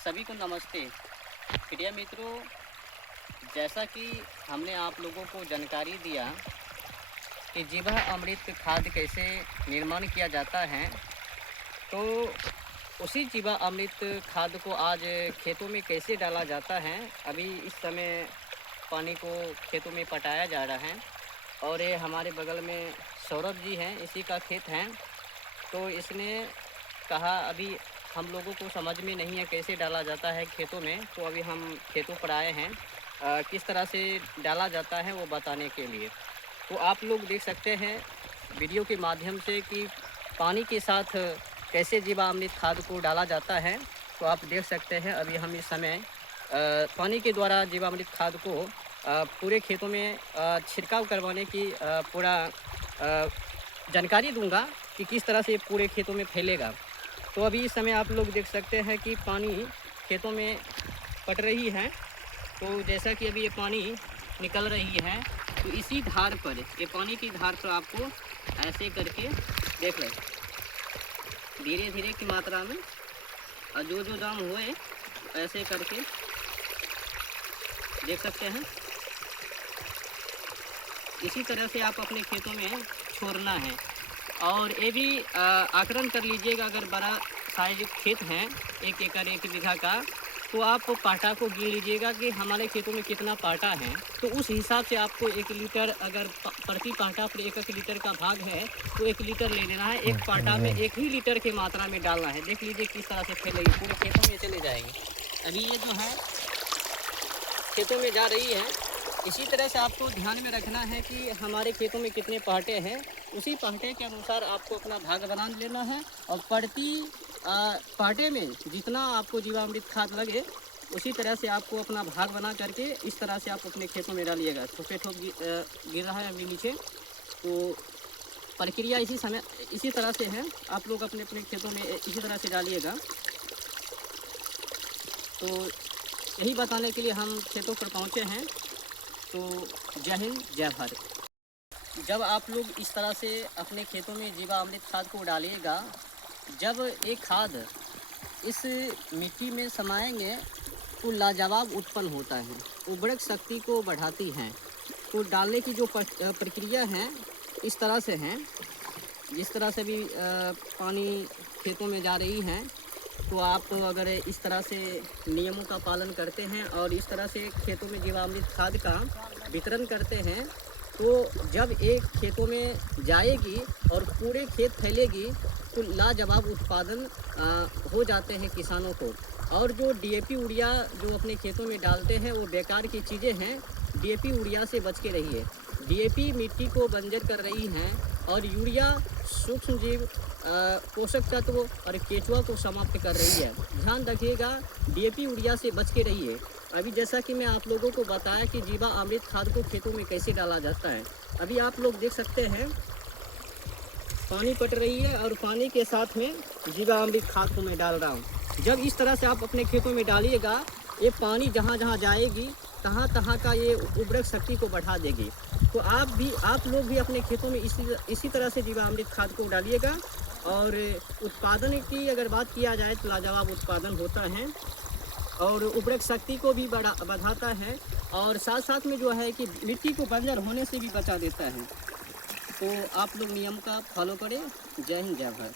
सभी को नमस्ते। प्रिय मित्रों, जैसा कि हमने आप लोगों को जानकारी दिया कि जीवा अमृत खाद कैसे निर्माण किया जाता है, तो उसी जीवा अमृत खाद को आज खेतों में कैसे डाला जाता है। अभी इस समय पानी को खेतों में पटाया जा रहा है और ये हमारे बगल में सौरभ जी हैं, इसी का खेत है। तो इसने कहा अभी हम लोगों को समझ में नहीं है कैसे डाला जाता है खेतों में, तो अभी हम खेतों पर आए हैं किस तरह से डाला जाता है वो बताने के लिए। तो आप लोग देख सकते हैं वीडियो के माध्यम से कि पानी के साथ कैसे जीवामृत खाद को डाला जाता है। तो आप देख सकते हैं अभी हम इस समय पानी के द्वारा जीवामृत खाद को पूरे खेतों में छिड़काव करवाने की पूरा जानकारी दूंगा कि किस तरह से पूरे खेतों में फैलेगा। तो अभी इस समय आप लोग देख सकते हैं कि पानी खेतों में पट रही है। तो जैसा कि अभी ये पानी निकल रही है, तो इसी धार पर, ये पानी की धार पर आपको ऐसे करके देख लें, धीरे धीरे की मात्रा में और जो जो दाम हुए ऐसे करके देख सकते हैं। इसी तरह से आप अपने खेतों में छोड़ना है। और ये भी आकलन कर लीजिएगा, अगर बड़ा साइज खेत है 1 एकड़ 1 बीघा का, तो आप पाटा को गिन लीजिएगा कि हमारे खेतों में कितना पाटा है। तो उस हिसाब से आपको 1 लीटर, अगर प्रति पाटा पर 1 लीटर का भाग है तो 1 लीटर ले लेना है। एक पाटा में 1 ही लीटर की मात्रा में डालना है। देख लीजिए किस तरह से फैलेगी, पूरे खेतों में चले जाएंगे। अभी ये जो है खेतों में जा रही है। इसी तरह से आपको ध्यान में रखना है कि हमारे खेतों में कितने पाटे हैं, उसी पाटे के अनुसार आपको अपना भाग बना लेना है। और प्रति पाटे में जितना आपको जीवामृत खाद लगे, उसी तरह से आपको अपना भाग बना करके इस तरह से आप अपने खेतों में डालिएगा। ठोके ठोक गिर रहा है अभी नीचे। तो प्रक्रिया इसी तरह से है। आप लोग अपने अपने खेतों में इसी तरह से डालिएगा। तो यही बताने के लिए हम खेतों पर पहुँचे हैं। तो जय हिंद, जय भारत। जब आप लोग इस तरह से अपने खेतों में जीवामृत खाद को डालिएगा, जब एक खाद इस मिट्टी में समाएंगे तो लाजवाब उत्पन्न होता है, उर्वरक शक्ति को बढ़ाती है। तो डालने की जो प्रक्रिया है इस तरह से है। जिस तरह से भी पानी खेतों में जा रही है, तो आप अगर इस तरह से नियमों का पालन करते हैं और इस तरह से खेतों में जीवामृत खाद का वितरण करते हैं, तो जब एक खेतों में जाएगी और पूरे खेत फैलेगी तो लाजवाब उत्पादन हो जाते हैं किसानों को। और जो डीएपी यूरिया जो अपने खेतों में डालते हैं वो बेकार की चीज़ें हैं। डीएपी यूरिया से बच के रहिए। डीएपी मिट्टी को बंजर कर रही है और यूरिया सूक्ष्म जीव, पोषक तत्व और केचुआ को समाप्त कर रही है। ध्यान रखिएगा, डीएपी यूरिया से बच के रहिए। अभी जैसा कि मैं आप लोगों को बताया कि जीवा अमृत खाद को खेतों में कैसे डाला जाता है, अभी आप लोग देख सकते हैं पानी पट रही है और पानी के साथ में जीवा अमृत खाद को मैं डाल रहा हूँ। जब इस तरह से आप अपने खेतों में डालिएगा, ये पानी जहाँ जहाँ जाएगी तहाँ तहाँ का ये उर्वरक शक्ति को बढ़ा देगी। तो आप लोग भी अपने खेतों में इसी तरह से जीवामृत खाद को डालिएगा। और उत्पादन की अगर बात किया जाए तो लाजवाब उत्पादन होता है और उर्वरक शक्ति को भी बढ़ाता है, और साथ साथ में जो है कि मिट्टी को बंजर होने से भी बचा देता है। तो आप लोग नियम का फॉलो करें। जय हिंद, जय भारत।